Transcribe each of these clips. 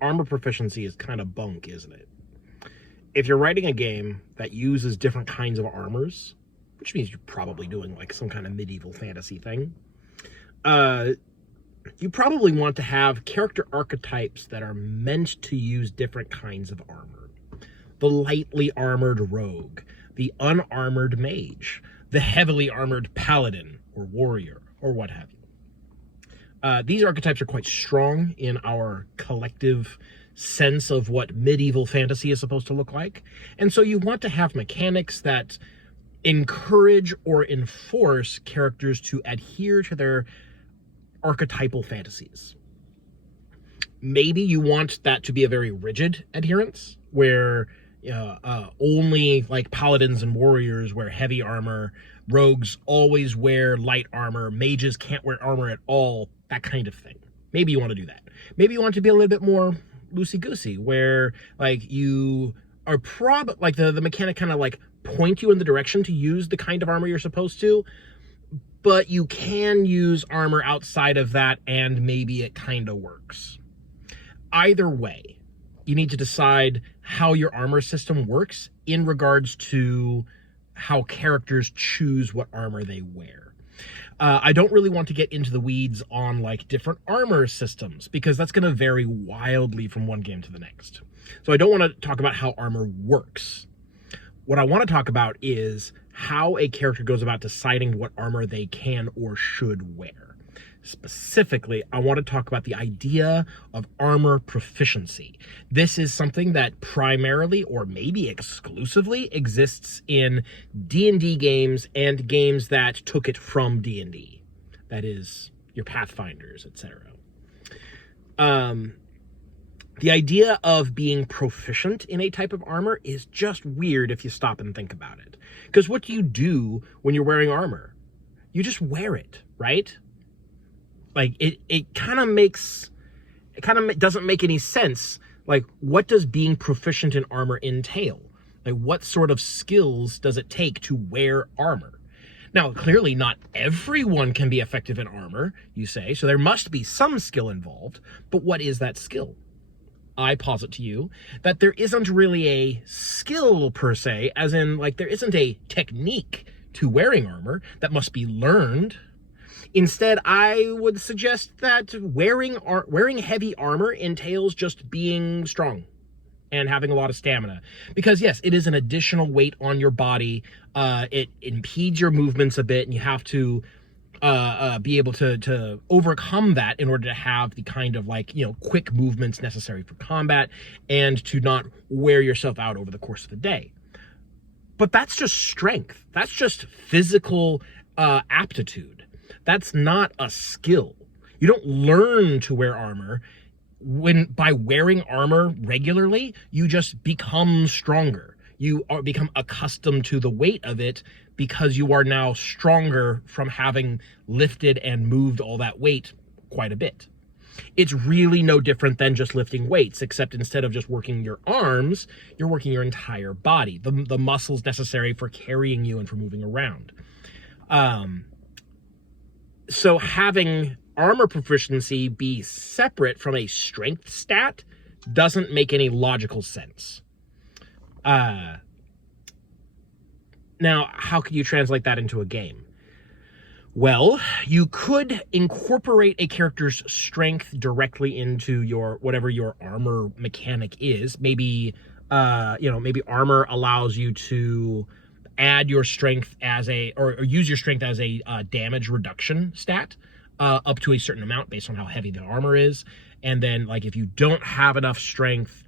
armor proficiency is kind of bunk, isn't it? If you're writing a game that uses different kinds of armors, which means you're probably doing like some kind of medieval fantasy thing, you probably want to have character archetypes that are meant to use different kinds of armor. The lightly armored rogue, the unarmored mage, the heavily armored paladin or warrior, or what have you. These archetypes are quite strong in our collective sense of what medieval fantasy is supposed to look like. And so you want to have mechanics that encourage or enforce characters to adhere to their archetypal fantasies. Maybe you want that to be a very rigid adherence, where only like paladins and warriors wear heavy armor, rogues always wear light armor, mages can't wear armor at all, that kind of thing. Maybe you want to do that. Maybe you want to be a little bit more loosey-goosey, where like you are the mechanic kind of like point you in the direction to use the kind of armor you're supposed to, but you can use armor outside of that and maybe it kind of works. Either way, you need to decide how your armor system works in regards to how characters choose what armor they wear. I don't really want to get into the weeds on like different armor systems, because that's going to vary wildly from one game to the next. So I don't want to talk about how armor works. What I want to talk about is how a character goes about deciding what armor they can or should wear. Specifically, I want to talk about the idea of armor proficiency. This is something that primarily, or maybe exclusively, exists in D&D games and games that took it from D&D. That is, your Pathfinders, etc. The idea of being proficient in a type of armor is just weird if you stop and think about it. Because what do you do when you're wearing armor? You just wear it, right? Like, it kind of doesn't make any sense. Like, what does being proficient in armor entail? Like, what sort of skills does it take to wear armor? Now, clearly not everyone can be effective in armor, you say, so there must be some skill involved, but what is that skill? I posit to you that there isn't really a skill per se, as in, like, there isn't a technique to wearing armor that must be learned. Instead, I would suggest that wearing heavy armor entails just being strong and having a lot of stamina. Because yes, it is an additional weight on your body. It impedes your movements a bit, and you have to be able to overcome that in order to have the kind of like, quick movements necessary for combat and to not wear yourself out over the course of the day. But that's just strength. That's just physical aptitude. That's not a skill. You don't learn to wear armor. By wearing armor regularly, you just become stronger. You become accustomed to the weight of it because you are now stronger from having lifted and moved all that weight quite a bit. It's really no different than just lifting weights, except instead of just working your arms, you're working your entire body, the muscles necessary for carrying you and for moving around. So having armor proficiency be separate from a strength stat doesn't make any logical sense. Now, how could you translate that into a game? Well, you could incorporate a character's strength directly into whatever your armor mechanic is. Maybe, maybe armor allows you to add your strength or use your strength as a damage reduction stat up to a certain amount based on how heavy the armor is. And then, like, if you don't have enough strength,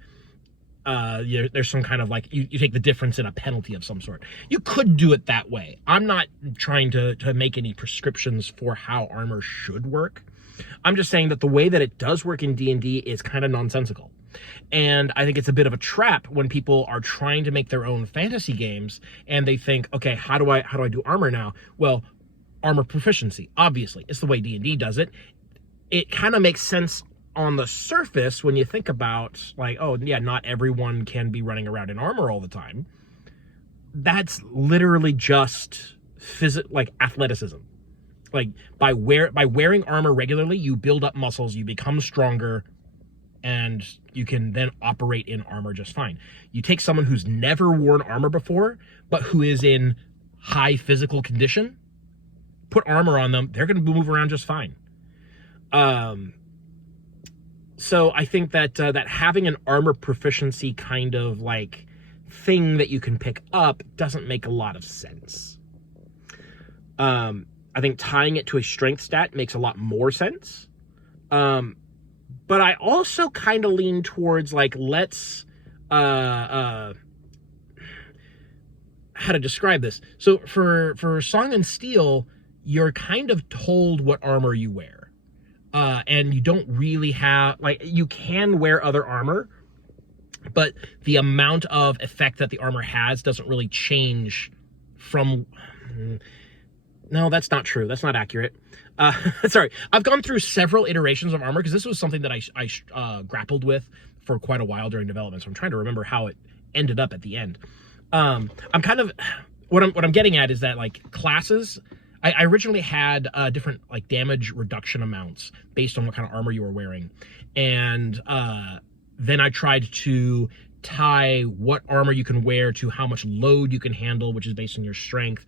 there's some kind of like, you take the difference in a penalty of some sort. You could do it that way. I'm not trying to make any prescriptions for how armor should work. I'm just saying that the way that it does work in D&D is kind of nonsensical. And I think it's a bit of a trap when people are trying to make their own fantasy games and they think, okay, how do I do armor now? Well, armor proficiency, obviously. It's the way D&D does it. It kind of makes sense on the surface when you think about, like, oh yeah, not everyone can be running around in armor all the time. That's literally just like athleticism. Like, by wearing armor regularly, you build up muscles, you become stronger, and you can then operate in armor just fine. You take someone who's never worn armor before, but who is in high physical condition, put armor on them, they're going to move around just fine. So I think that that having an armor proficiency kind of like thing that you can pick up doesn't make a lot of sense. I think tying it to a strength stat makes a lot more sense. But I also kind of lean towards like, let's, how to describe this. So for Song and Steel, you're kind of told what armor you wear. And you don't really have, like, you can wear other armor, but the amount of effect that the armor has doesn't really change from... No, that's not true. That's not accurate. Sorry. I've gone through several iterations of armor because this was something that I grappled with for quite a while during development. So I'm trying to remember how it ended up at the end. I'm kind of... What I'm getting at is that, like, classes... I originally had different, like, damage reduction amounts based on what kind of armor you were wearing. And then I tried to tie what armor you can wear to how much load you can handle, which is based on your strength.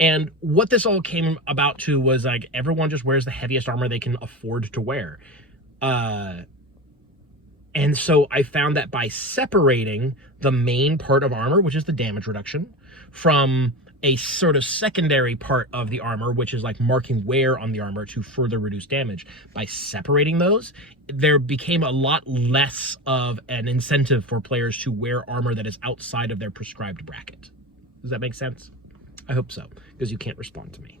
And what this all came about to was, like, everyone just wears the heaviest armor they can afford to wear. And so I found that by separating the main part of armor, which is the damage reduction, from a sort of secondary part of the armor, which is like marking wear on the armor to further reduce damage, by separating those, there became a lot less of an incentive for players to wear armor that is outside of their prescribed bracket. Does that make sense? I hope so, because you can't respond to me.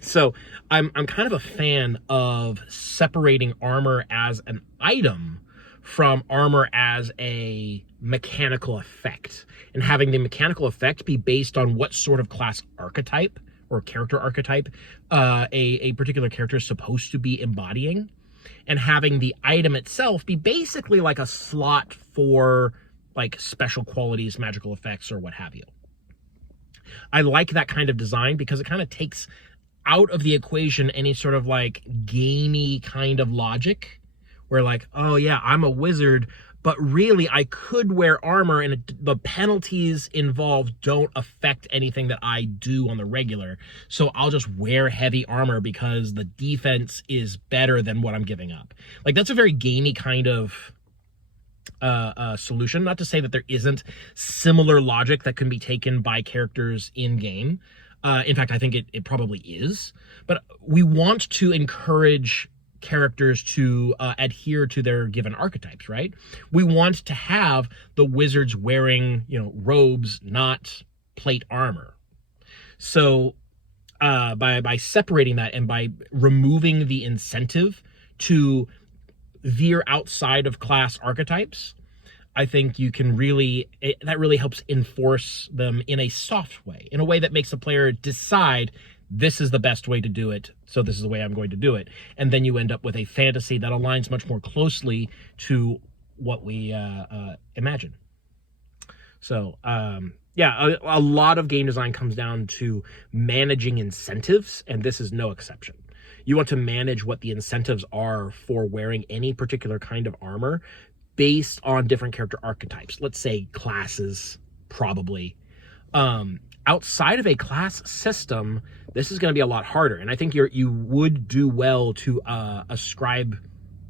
So I'm kind of a fan of separating armor as an item from armor as a mechanical effect, and having the mechanical effect be based on what sort of class archetype or character archetype a particular character is supposed to be embodying, and having the item itself be basically like a slot for like special qualities, magical effects, or what have you. I like that kind of design because it kind of takes out of the equation any sort of like gamey kind of logic where like, oh yeah, I'm a wizard, but really I could wear armor and the penalties involved don't affect anything that I do on the regular. So I'll just wear heavy armor because the defense is better than what I'm giving up. Like, that's a very gamey kind of solution. Not to say that there isn't similar logic that can be taken by characters in game. In fact, I think it probably is. But we want to encourage characters to adhere to their given archetypes, right? We want to have the wizards wearing, robes, not plate armor. So by separating that and by removing the incentive to veer outside of class archetypes, I think you can that really helps enforce them in a soft way, in a way that makes the player decide this is the best way to do it, so this is the way I'm going to do it. And then you end up with a fantasy that aligns much more closely to what we imagine. So, yeah, a lot of game design comes down to managing incentives, and this is no exception. You want to manage what the incentives are for wearing any particular kind of armor based on different character archetypes. Let's say classes, probably. Outside of a class system, this is going to be a lot harder. And I think you would do well to ascribe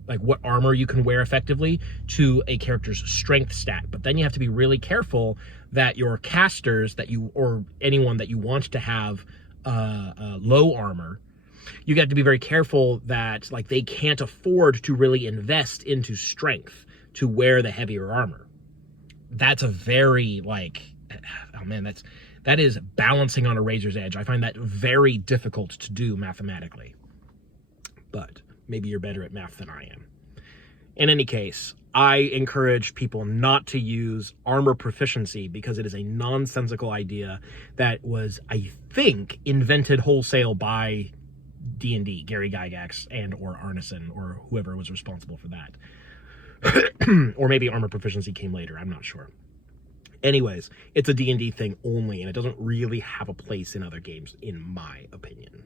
like what armor you can wear effectively to a character's strength stat. But then you have to be really careful that your casters or anyone that you want to have low armor, you got to be very careful that like they can't afford to really invest into strength to wear the heavier armor. That's a very that is balancing on a razor's edge. I find that very difficult to do mathematically. But maybe you're better at math than I am. In any case, I encourage people not to use armor proficiency because it is a nonsensical idea that was, I think, invented wholesale by D&D, Gary Gygax and or Arneson or whoever was responsible for that. Or maybe armor proficiency came later, I'm not sure. Anyways, it's a D&D thing only, and it doesn't really have a place in other games, in my opinion.